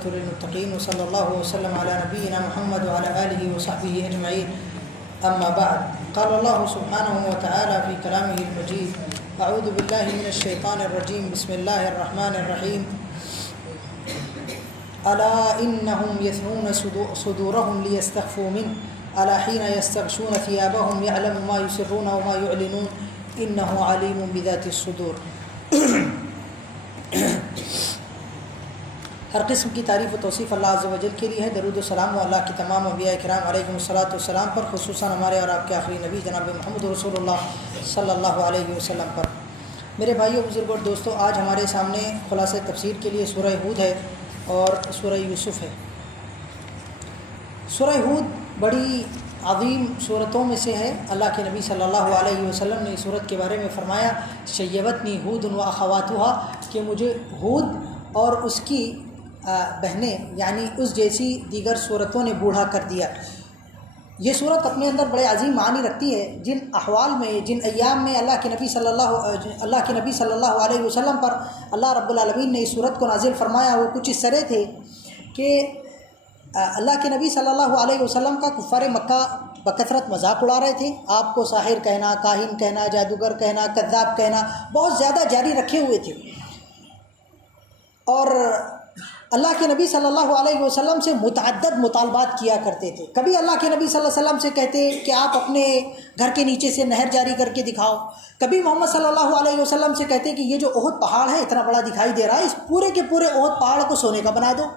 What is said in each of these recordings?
والعاقبة للمتقين وصلى الله وسلم على نبينا محمد وعلى آله وصحبه أجمعين. أما بعد، قال الله سبحانه وتعالى في كلامه المجيد: أعوذ بالله من الشيطان الرجيم، بسم الله الرحمن الرحيم. ألا إنهم يثنون صدورهم ليستخفوا منه ألا حين يستغشون ثيابهم يعلم ما يسرون وما يعلنون إنه عليم بذات الصدور. ہر قسم کی تعریف و توصیف اللہ عز و جل کے لیے ہے. درود و سلام و اللہ کی تمام انبیاء کرام علیہم الصلاۃ والسلام پر، خصوصاً ہمارے اور آپ کے آخری نبی جناب محمد رسول اللہ صلی اللہ علیہ وسلم پر. میرے بھائیوں، بزرگوں اور دوستوں، آج ہمارے سامنے خلاصہ تفسیر کے لیے سورہ ہود ہے اور سورہ یوسف ہے. سورہ ہود بڑی عظیم صورتوں میں سے ہے. اللہ کے نبی صلی اللہ علیہ وسلم نے اس صورت کے بارے میں فرمایا: شیبتنی ہود و اخواتھا، کہ مجھے ہود اور اس کی بہنیں یعنی اس جیسی دیگر صورتوں نے بوڑھا کر دیا. یہ صورت اپنے اندر بڑے عظیم معنی رکھتی ہے. جن احوال میں، جن ایام میں اللہ کے نبی صلی اللہ علیہ وسلم پر اللہ رب العالمین نے اس صورت کو نازل فرمایا، وہ کچھ اس طرح تھے کہ اللہ کے نبی صلی اللہ علیہ وسلم کا کفار مکہ بکثرت مذاق اڑا رہے تھے. آپ کو ساحر کہنا، کاہن کہنا، جادوگر کہنا، کذاب کہنا بہت زیادہ جاری رکھے ہوئے تھے. اور اللہ کے نبی صلی اللہ علیہ وسلم سے متعدد مطالبات کیا کرتے تھے. کبھی اللہ کے نبی صلی اللہ علیہ وسلم سے کہتے کہ آپ اپنے گھر کے نیچے سے نہر جاری کر کے دکھاؤ. کبھی محمد صلی اللہ علیہ وسلم سے کہتے کہ یہ جو احد پہاڑ ہے اتنا بڑا دکھائی دے رہا ہے، اس پورے کے پورے احد پہاڑ کو سونے کا بنا دو.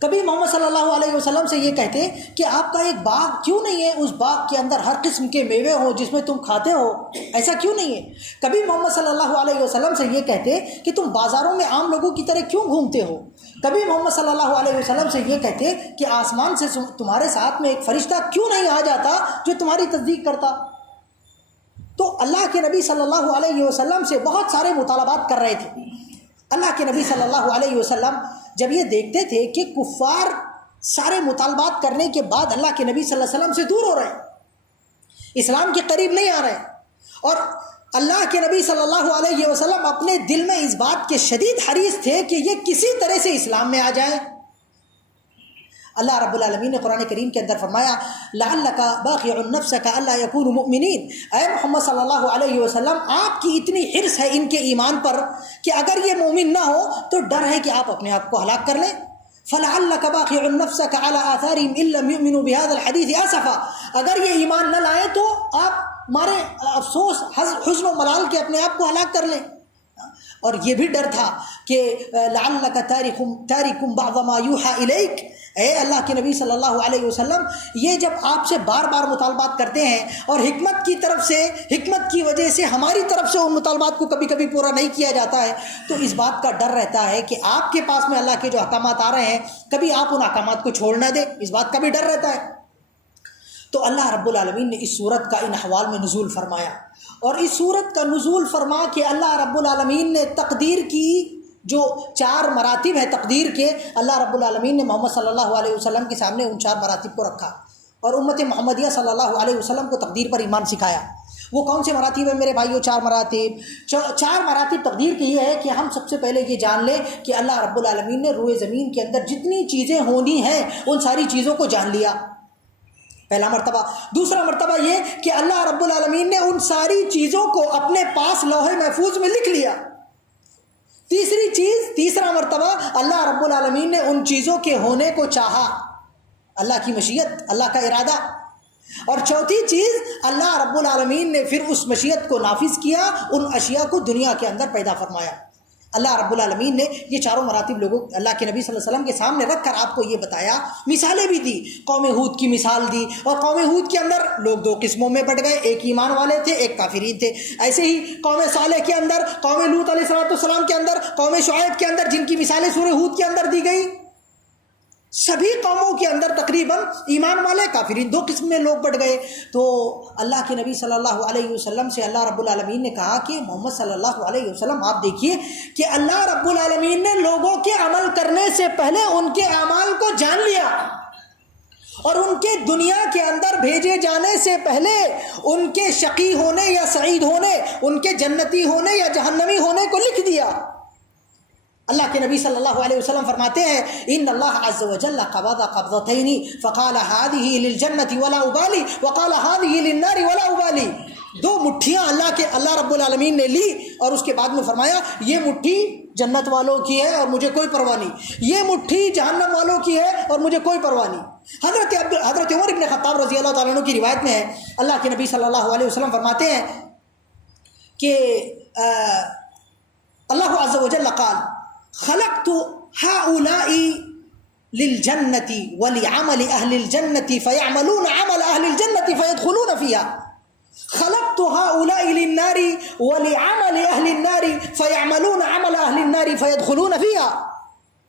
کبھی محمد صلی اللہ علیہ وسلم سے یہ کہتے کہ آپ کا ایک باغ کیوں نہیں ہے، اس باغ کے اندر ہر قسم کے میوے ہوں جس میں تم کھاتے ہو، ایسا کیوں نہیں ہے. کبھی محمد صلی اللہ علیہ وسلم سے یہ کہتے کہ تم بازاروں میں عام لوگوں کی طرح کیوں گھومتے ہو. کبھی محمد صلی اللہ علیہ وسلم سے یہ کہتے کہ آسمان سے تمہارے ساتھ میں ایک فرشتہ کیوں نہیں آ جاتا جو تمہاری تصدیق کرتا. تو اللہ کے نبی صلی اللہ علیہ وسلم سے بہت سارے مطالبات کر رہے تھے. اللہ کے نبی صلی اللہ علیہ وسلم جب یہ دیکھتے تھے کہ کفار سارے مطالبات کرنے کے بعد اللہ کے نبی صلی اللہ علیہ وسلم سے دور ہو رہے ہیں، اسلام کے قریب نہیں آ رہے ہیں، اور اللہ کے نبی صلی اللہ علیہ وسلم اپنے دل میں اس بات کے شدید حریص تھے کہ یہ کسی طرح سے اسلام میں آ جائیں. اللہ رب العالمین نے قرآن کریم کے اندر فرمایا: لعلک باخع نفسک الا یکونوا مؤمنین. اے محمد صلی اللہ علیہ وسلم، آپ کی اتنی حرص ہے ان کے ایمان پر کہ اگر یہ مومن نہ ہو تو ڈر ہے کہ آپ اپنے آپ کو ہلاک کر لیں. فلعلک باخع نفسک علی آثارہم ان لم یؤمنوا بهذا الحدیث اسفا. اگر یہ ایمان نہ لائے تو آپ مارے افسوس، حزن و ملال کے اپنے آپ کو ہلاک کر لیں. اور یہ بھی ڈر تھا کہ لعلک تارک بعض ما یوحی الیک. اے اللہ کے نبی صلی اللہ علیہ وسلم، یہ جب آپ سے بار بار مطالبات کرتے ہیں اور حکمت کی وجہ سے ہماری طرف سے ان مطالبات کو کبھی کبھی پورا نہیں کیا جاتا ہے، تو اس بات کا ڈر رہتا ہے کہ آپ کے پاس میں اللہ کے جو احکامات آ رہے ہیں کبھی آپ ان احکامات کو چھوڑ نہ دیں. اس بات کا بھی ڈر رہتا ہے. تو اللہ رب العالمین نے اس صورت کا ان احوال میں نزول فرمایا، اور اس صورت کا نزول فرما کے اللہ رب العالمین نے تقدیر کی جو 4 مراتب ہے تقدیر کے، اللہ رب العالمین نے محمد صلی اللہ علیہ وسلم کے سامنے ان 4 مراتب کو رکھا اور امت محمدیہ صلی اللہ علیہ وسلم کو تقدیر پر ایمان سکھایا. وہ کون سے مراتب ہیں میرے بھائیو؟ 4 مراتب. 4 مراتب تقدیر کی یہ ہے کہ ہم سب سے پہلے یہ جان لیں کہ اللہ رب العالمین نے روئے زمین کے اندر جتنی چیزیں ہونی ہیں ان ساری چیزوں کو جان لیا، پہلا مرتبہ. دوسرا مرتبہ یہ کہ اللہ رب العالمین نے ان ساری چیزوں کو اپنے پاس لوح محفوظ میں لکھ لیا. تیسرا مرتبہ اللہ رب العالمین نے ان چیزوں کے ہونے کو چاہا، اللہ کی مشیت، اللہ کا ارادہ. اور چوتھی چیز، اللہ رب العالمین نے پھر اس مشیت کو نافذ کیا، ان اشیاء کو دنیا کے اندر پیدا فرمایا. اللہ رب العالمین نے یہ 4 مراتب لوگوں اللہ کے نبی صلی اللہ علیہ وسلم کے سامنے رکھ کر آپ کو یہ بتایا، مثالیں بھی دی. قوم ہود کی مثال دی، اور قوم ہود کے اندر لوگ 2 قسموں میں بٹ گئے، ایک ایمان والے تھے، ایک کافرین تھے. ایسے ہی قوم صالح کے اندر، قوم لوط علیہ السلام کے اندر، قوم شعیب کے اندر، جن کی مثالیں سورہ ہود کے اندر دی گئی، سبھی قوموں کے اندر تقریباً ایمان والے کافرین 2 قسم میں لوگ بٹ گئے. تو اللہ کے نبی صلی اللہ علیہ وسلم سے اللہ رب العالمین نے کہا کہ محمد صلی اللہ علیہ وسلم آپ دیکھیے کہ اللہ رب العالمین نے لوگوں کے عمل کرنے سے پہلے ان کے اعمال کو جان لیا، اور ان کے دنیا کے اندر بھیجے جانے سے پہلے ان کے شقی ہونے یا سعید ہونے، ان کے جنتی ہونے یا جہنمی ہونے کو لکھ دیا. اللہ کے نبی صلی اللہ علیہ وسلم فرماتے ہیں ان اللہ عز وجل قبض قبضتین فقال هذه للجنة ولا ابالی وقال هذه للنار ولا ابالی. دو مٹھیاں اللہ رب العالمین نے لی اور اس کے بعد میں فرمایا یہ مٹھی جنت والوں کی ہے اور مجھے کوئی پرواہ نہیں, یہ مٹھی جہنم والوں کی ہے اور مجھے کوئی پرواہ نہیں. حضرت عمر ابن خطاب رضی اللہ تعالیٰ عنہ کی روایت میں ہے, اللہ کے نبی صلی اللہ علیہ وسلم فرماتے ہیں کہ اللہ عز وجل قال خلقت هؤلاء للجنة ولعمل أهل الجنة فيعملون عمل أهل الجنة فيدخلون فيها خلقت هؤلاء للنار ولعمل أهل النار فيعملون عمل أهل النار فيدخلون فيها.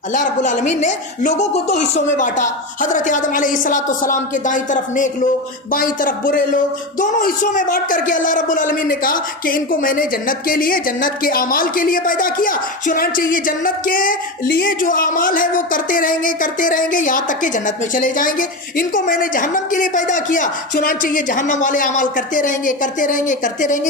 اللہ رب العالمین نے لوگوں کو دو حصوں میں بانٹا. حضرت آدم علیہ السلام کے دائیں طرف نیک لوگ, بائیں طرف برے لوگ, دونوں حصوں میں بانٹ کر کے اللہ رب العالمین نے کہا کہ ان کو میں نے جنت کے لیے, جنت کے اعمال کے لیے پیدا کیا, چنانچہ یہ جنت کے لیے جو اعمال ہے وہ کرتے رہیں گے یہاں تک کہ جنت میں چلے جائیں گے. ان کو میں نے جہنم کے لیے پیدا کیا, چنانچہ یہ جہنم والے اعمال کرتے رہیں گے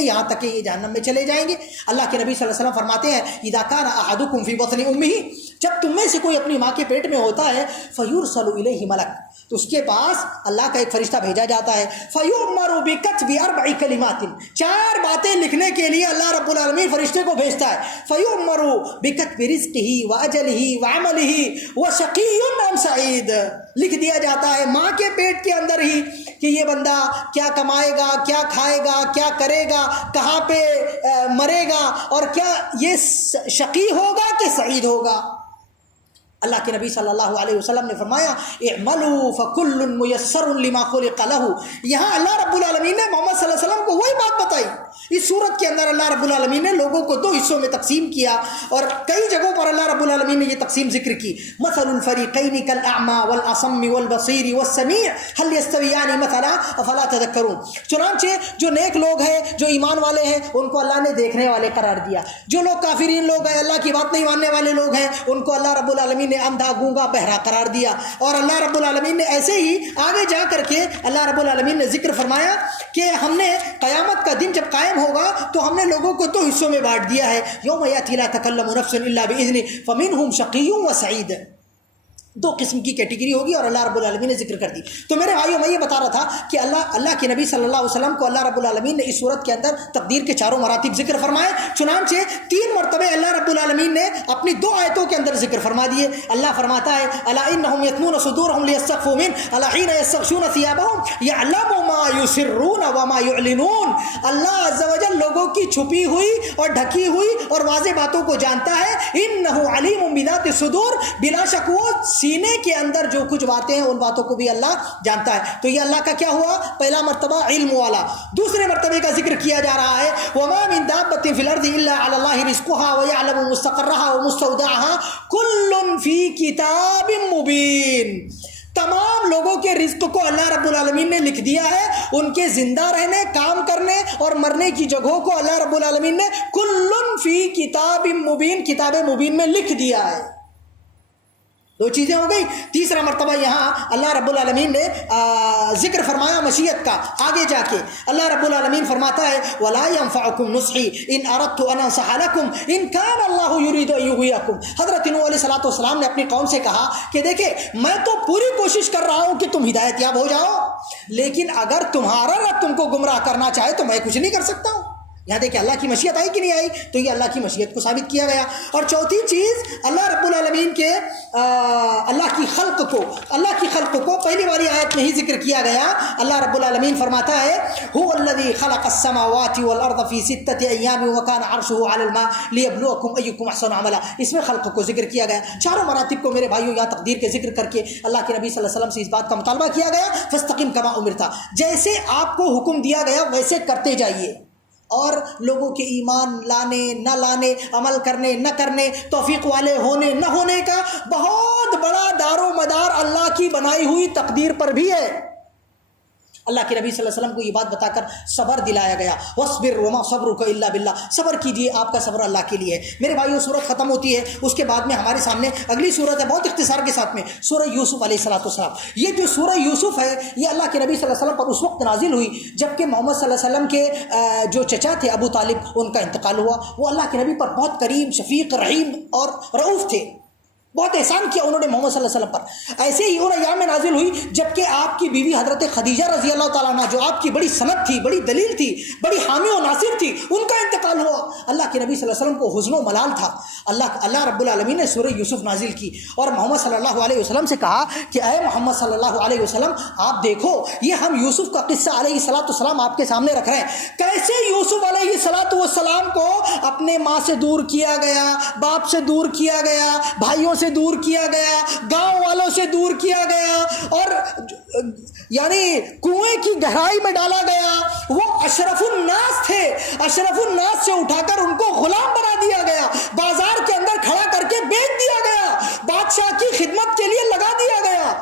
یہاں تک کہ یہ جہنم میں چلے جائیں گے. اللہ کے نبی صلی اللہ علیہ وسلم فرماتے ہیں اذا كان احدكم في بطن امه, جب تم میں سے کوئی اپنی ماں کے پیٹ میں ہوتا ہے فیرسل الیہ ملک, تو اس کے پاس اللہ کا ایک فرشتہ بھیجا جاتا ہے, فیؤمر بکتب 4 کلمات, 4 باتیں لکھنے کے لیے اللہ رب العالمین فرشتے کو بھیجتا ہے. فیؤمر بکتب رزقہ واجلہ وعملہ وشقی ام سعید, لکھ دیا جاتا ہے ماں کے پیٹ کے اندر ہی کہ یہ بندہ کیا کمائے گا, کیا کھائے گا, کیا کرے گا, کہاں پہ مرے گا, اور کیا یہ شقی ہوگا کہ سعید ہوگا. اللہ کے نبی صلی اللہ علیہ وسلم نے فرمایا اعملوا فکل میسر لما خلق له. یہاں اللہ رب العالمین نے محمد صلی اللہ علیہ وسلم کو وہی بات بتائی. اس صورت کے اندر اللہ رب العالمین نے لوگوں کو 2 حصوں میں تقسیم کیا, اور کئی جگہوں پر اللہ رب العالمین نے یہ تقسیم ذکر کی. مثل الفریقین کالاعمی والاصم والبصیر والسمیع هل یستویان مثلا افلا تذکرون. چنانچہ جو نیک لوگ ہیں, جو ایمان والے ہیں, ان کو اللہ نے دیکھنے والے قرار دیا. جو لوگ کافرین لوگ ہیں, اللہ کی بات نہیں ماننے والے لوگ ہیں, ان کو اللہ رب العالمین نے اندھا گونگا بہرا قرار دیا. اور اللہ رب العالمین نے ایسے ہی آگے جا کر کے اللہ رب العالمین نے ذکر فرمایا کہ ہم نے قیامت کا دن جب قائم ہوگا تو ہم نے لوگوں کو 2 حصوں میں بانٹ دیا ہے. یوم یاتی لا تکلم نفس الا باذنہ فمنهم شقی وسعید. 2 قسم کی کیٹیگری ہوگی اور اللہ رب العالمین نے ذکر کر دی. تو میرے بھائیوں میں یہ بتا رہا تھا کہ اللہ کے نبی صلی اللہ علیہ وسلم کو اللہ رب العالمین نے اس صورت کے اندر تقدیر کے 4 مراتب ذکر فرمائے. چنانچہ 3 مرتبہ اللہ رب العالمین نے اپنی 2 آیتوں کے اندر ذکر فرما دیے. اللہ فرماتا ہے الا انهم یتمون صدورهم لیستخفوا منه الا حين یستغشون ثيابهم يعلم ما يسرون وما يعلنون. اللہ عز وجل لوگوں کی چھپی ہوئی اور ڈھکی ہوئی اور واضح باتوں کو جانتا ہے. انه علیم بذات الصدور, بلا شک وہ سینے کے اندر جو کچھ باتیں ہیں ان باتوں کو بھی اللہ جانتا ہے. تو یہ اللہ کا کیا ہوا, پہلا مرتبہ علم والا. دوسرے مرتبے کا ذکر کیا جا رہا ہے وما من دابۃ فی الارض الا علی اللہ رزقها ويعلم مستقرها ومستودعها كل فی کتاب مبین. تمام لوگوں کے رزق کو اللہ رب العالمین نے لکھ دیا ہے. ان کے زندہ رہنے, کام کرنے اور مرنے کی جگہوں کو اللہ رب العالمین نے کل فی کتاب مبین, کتاب مبین میں لکھ دیا ہے. 2 چیزیں ہو گئی. تیسرا مرتبہ یہاں اللہ رب العالمین نے ذکر فرمایا مشیت کا. آگے جا کے اللہ رب العالمین فرماتا ہے ولا ينفعكم نصحي ان اردت ان انصح لكم ان كان الله يريد ان يغويكم. حضرت نوح علیہ الصلوۃ والسلام نے اپنی قوم سے کہا کہ دیکھیں میں تو پوری کوشش کر رہا ہوں کہ تم ہدایت یاب ہو جاؤ, لیکن اگر تمہارا رب تم کو گمراہ کرنا چاہے تو میں کچھ نہیں کر سکتا ہوں. یہاں دیکھیں اللہ کی مشیت آئی کہ نہیں آئی, تو یہ اللہ کی مشیت کو ثابت کیا گیا. اور چوتھی چیز اللہ رب العالمین کے اللہ کی خلق کو پہلی والی آیت میں ہی ذکر کیا گیا. اللہ رب العالمین فرماتا ہے هو الذی خلق السماوات والارض فی 6 ایام وکان عرشه علی الماء لیبلوکم ایکم احسن عملا. اس میں خلق کو ذکر کیا گیا. 4 مراتب کو میرے بھائیوں یہاں تقدیر کے ذکر کر کے اللہ کے نبی صلی اللہ علیہ وسلم سے اس بات کا مطالبہ کیا گیا فاستقم کما امرت, جیسے آپ کو حکم دیا گیا ویسے کرتے جائیے. اور لوگوں کے ایمان لانے نہ لانے, عمل کرنے نہ کرنے, توفیق والے ہونے نہ ہونے کا بہت بڑا دار و مدار اللہ کی بنائی ہوئی تقدیر پر بھی ہے. اللہ کے نبی صلی اللہ علیہ وسلم کو یہ بات بتا کر صبر دلایا گیا، وَاصْبِرْ وَمَا صَبْرُكَ إِلَّا بِاللَّهِ، صبر کیجیے، آپ کا صبر اللہ کے لیے ہے۔ میرے بھائیو، سورت ختم ہوتی ہے، اس کے بعد میں ہمارے سامنے اگلی سورت ہے، بہت اختصار کے ساتھ میں، سورہ یوسف علیہ السلام۔ یہ جو سورہ یوسف ہے، یہ اللہ کے نبی صلی اللہ علیہ وسلم پر اس وقت نازل ہوئی جبکہ محمد صلی اللہ علیہ وسلم کے جو چچا تھے ابو طالب، ان کا انتقال ہوا۔ وہ اللہ کے نبی پر بہت کریم، شفیق، رحیم اور رؤوف تھے، بہت احسان کیا انہوں نے محمد صلی اللہ علیہ وسلم پر۔ ایسے ہی ان ایام میں نازل ہوئی جبکہ آپ کی بیوی حضرت خدیجہ رضی اللہ تعالیٰ عنہ، جو آپ کی بڑی سند تھی، بڑی دلیل تھی، بڑی حامی و ناصر تھی، ان کا انتقال ہوا۔ اللہ کے نبی صلی اللہ علیہ وسلم کو حزن و ملال تھا۔ اللہ رب العالمین نے سورہ یوسف نازل کی اور محمد صلی اللہ علیہ وسلم سے کہا کہ اے محمد صلی اللہ علیہ وسلم، آپ دیکھو یہ ہم یوسف کا قصہ علیہ السلام آپ کے سامنے رکھ رہے ہیں، کیسے یوسف علیہ السلام کو اپنے ماں سے دور کیا گیا، باپ سے دور کیا گیا، بھائیوں سے دور کیا گیا، گاؤں والوں سے دور کیا گیا، اور یعنی کنویں کی گہرائی میں ڈالا گیا۔ وہ اشرف الناس تھے، اشرف الناس سے اٹھا کر ان کو غلام بنا دیا گیا، بازار کے اندر کھڑا کر کے بیچ دیا گیا، بادشاہ کی خدمت کے لیے لگا دیا گیا۔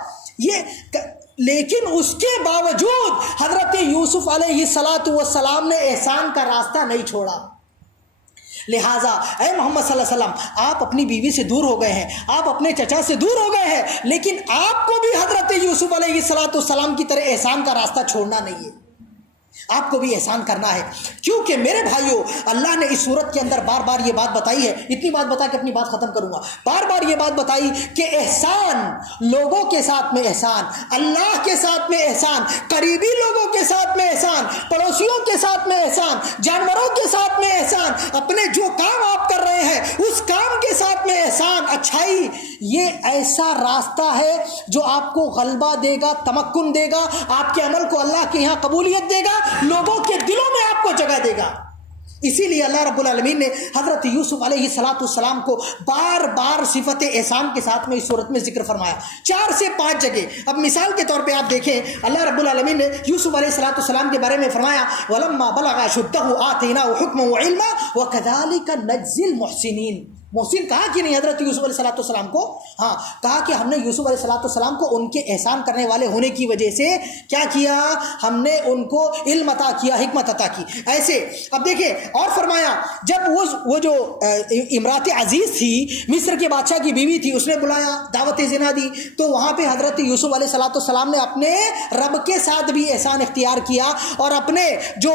لیکن اس کے باوجود حضرت یوسف علیہ السلام نے احسان کا راستہ نہیں چھوڑا۔ لہٰذا اے محمد صلی اللہ علیہ وسلم، آپ اپنی بیوی سے دور ہو گئے ہیں، آپ اپنے چچا سے دور ہو گئے ہیں، لیکن آپ کو بھی حضرت یوسف علیہ السلام کی طرح احسان کا راستہ چھوڑنا نہیں ہے، آپ کو بھی احسان کرنا ہے۔ کیونکہ میرے بھائیوں، اللہ نے اس صورت کے اندر بار بار یہ بات بتائی ہے، اتنی بات بتا کے اپنی بات ختم کروں گا، بار بار یہ بات بتائی کہ احسان، لوگوں کے ساتھ میں احسان، اللہ کے ساتھ میں احسان، قریبی لوگوں کے ساتھ میں احسان، پڑوسیوں کے ساتھ میں احسان، جانوروں کے ساتھ میں احسان، اپنے جو کام آپ کر رہے ہیں اس کام کے ساتھ میں احسان، اچھائی، یہ ایسا راستہ ہے جو آپ کو غلبہ دے گا، تمکن دے گا، آپ کے عمل کو اللہ کے یہاں قبولیت دے گا، لوگوں کے دلوں میں آپ کو جگہ دے گا۔ اسی لیے اللہ رب العالمین نے حضرت یوسف علیہ السلام کو بار بار صفت احسان کے ساتھ میں اس صورت میں ذکر فرمایا، 4 سے 5 جگہ۔ اب مثال کے طور پہ آپ دیکھیں، اللہ رب العالمین نے یوسف علیہ السلام کے بارے میں فرمایا وَلَمَّا بَلَغَ أَشُدَّهُ آتَيْنَاهُ حُكْمًا وَعِلْمًا وَكَذَلِكَ نَجْزِي الْمُحْسِنِينَ۔ محسن کہا کہ نہیں حضرت یوسف علیہ السلام کو؟ ہاں، کہا کہ ہم نے یوسف علیہ السلام کو ان کے احسان کرنے والے ہونے کی وجہ سے کیا کیا؟ ہم نے ان کو علم عطا کیا، حکمت عطا کی۔ ایسے اب دیکھیں اور فرمایا، جب وہ جو امرات عزیز تھی، مصر کے بادشاہ کی بیوی تھی، اس نے بلایا، دعوت زنا دی، تو وہاں پہ حضرت یوسف علیہ السلام نے اپنے رب کے ساتھ بھی احسان اختیار کیا، اور اپنے جو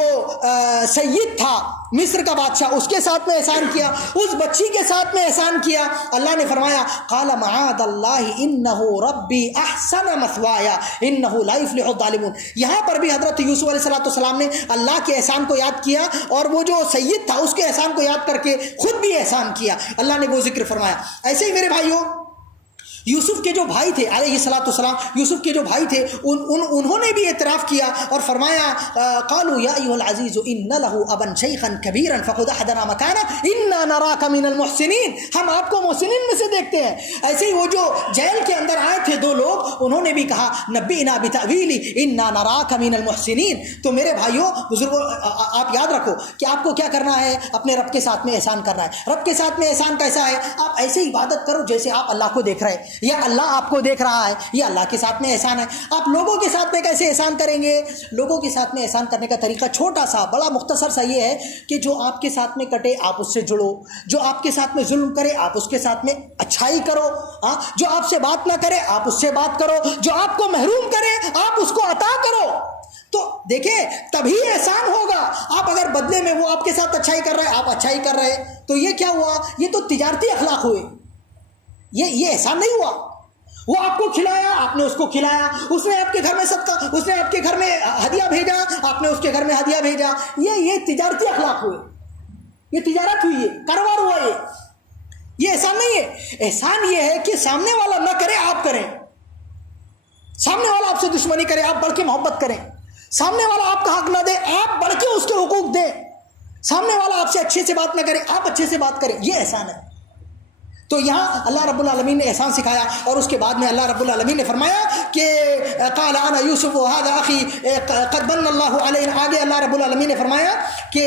سید تھا مصر کا بادشاہ، اس کے ساتھ میں احسان کیا، اس بچی کے ساتھ میں احسان کیا۔ اللہ نے فرمایا قال معاذ اللہ انہ ربی احسن مثوایا انہ لا یفلح الظالمون۔ یہاں پر بھی حضرت یوسف علیہ السلام نے اللہ کے احسان کو یاد کیا، اور وہ جو سید تھا اس کے احسان کو یاد کر کے خود بھی احسان کیا، اللہ نے وہ ذکر فرمایا۔ ایسے ہی میرے بھائیوں، یوسف کے جو بھائی تھے علیہ السلام، یوسف کے جو بھائی تھے انہوں نے بھی اعتراف کیا اور فرمایا قالوا یا ایھا العزیز ان له ابا شیخا کبیرا فخذ احدنا مکانا انا نراک من المحسنین، ہم آپ کو محسنین میں سے دیکھتے ہیں۔ ایسے ہی وہ جو جیل کے اندر آئے تھے 2 لوگ، انہوں نے بھی کہا نبئنا بتأویل انا نراک من المحسنین۔ تو میرے بھائیوں بزرگوں، آپ یاد رکھو کہ آپ کو کیا کرنا ہے، اپنے رب کے ساتھ میں احسان کرنا ہے۔ رب کے ساتھ میں احسان کیسا ہے؟ آپ ایسے عبادت کرو جیسے آپ اللہ کو دیکھ رہے ہیں، یا اللہ آپ کو دیکھ رہا ہے، یہ اللہ کے ساتھ میں احسان ہے۔ آپ لوگوں کے ساتھ میں کیسے احسان کریں گے؟ لوگوں کے ساتھ میں احسان کرنے کا طریقہ چھوٹا سا، بڑا مختصر سا یہ ہے کہ جو آپ کے ساتھ میں کٹے آپ اس سے جڑو، جو آپ کے ساتھ میں ظلم کرے آپ اس کے ساتھ میں اچھائی کرو، جو آپ سے بات نہ کرے آپ اس سے بات کرو، جو آپ کو محروم کرے آپ اس کو عطا کرو۔ تو دیکھیں تبھی احسان ہوگا۔ آپ اگر بدلے میں وہ آپ کے ساتھ اچھائی کر رہے آپ اچھائی کر رہے تو یہ کیا ہوا؟ یہ تو تجارتی اخلاق ہوئے، یہ احسان نہیں ہوا۔ وہ آپ کو کھلایا آپ نے اس کو کھلایا، اس نے آپ کے گھر میں صدقہ، اس نے آپ کے گھر میں ہدیہ بھیجا آپ نے اس کے گھر میں ہدیہ بھیجا، یہ تجارتی اخلاق ہوئے، یہ تجارت ہوئی ہے، کاروبار ہوا یہ احسان نہیں ہے۔ احسان یہ ہے کہ سامنے والا نہ کرے آپ کریں، سامنے والا آپ سے دشمنی کرے آپ بڑھ کے محبت کریں، سامنے والا آپ کا حق نہ دے آپ بڑھ کے اس کے حقوق دیں، سامنے والا آپ سے اچھے سے بات نہ کرے آپ اچھے سے بات کریں، یہ احسان ہے۔ تو یہاں اللہ رب العالمین نے احسان سکھایا، اور اس کے بعد میں اللہ رب العالمین نے فرمایا کہ قال انا یوسف وهذا اخی قد من اللہ علیہ، آگے اللہ رب العالمین نے فرمایا کہ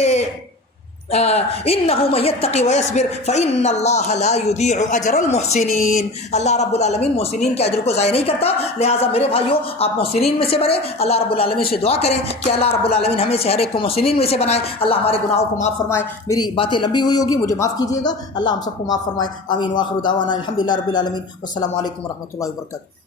انہ من یتقی ویصبر فان اللہ لا یضیع اجر المحسنین، اللہ رب العالمین محسنین کے اجر کو ضائع نہیں کرتا۔ لہٰذا میرے بھائیوں آپ محسنین میں سے بنیں، اللہ رب العالمین سے دعا کریں کہ اللہ رب العالمین ہمیں سے ہر ایک کو محسنین میں سے بنائے، اللہ ہمارے گناہوں کو معاف فرمائے۔ میری باتیں لمبی ہوئی ہوگی، مجھے معاف کیجیے گا، اللہ ہم سب کو معاف فرمائے۔ آمین، وآخر دعوانا الحمدللہ رب العالمین، والسلام علیکم ورحمۃ اللہ وبرکاتہ۔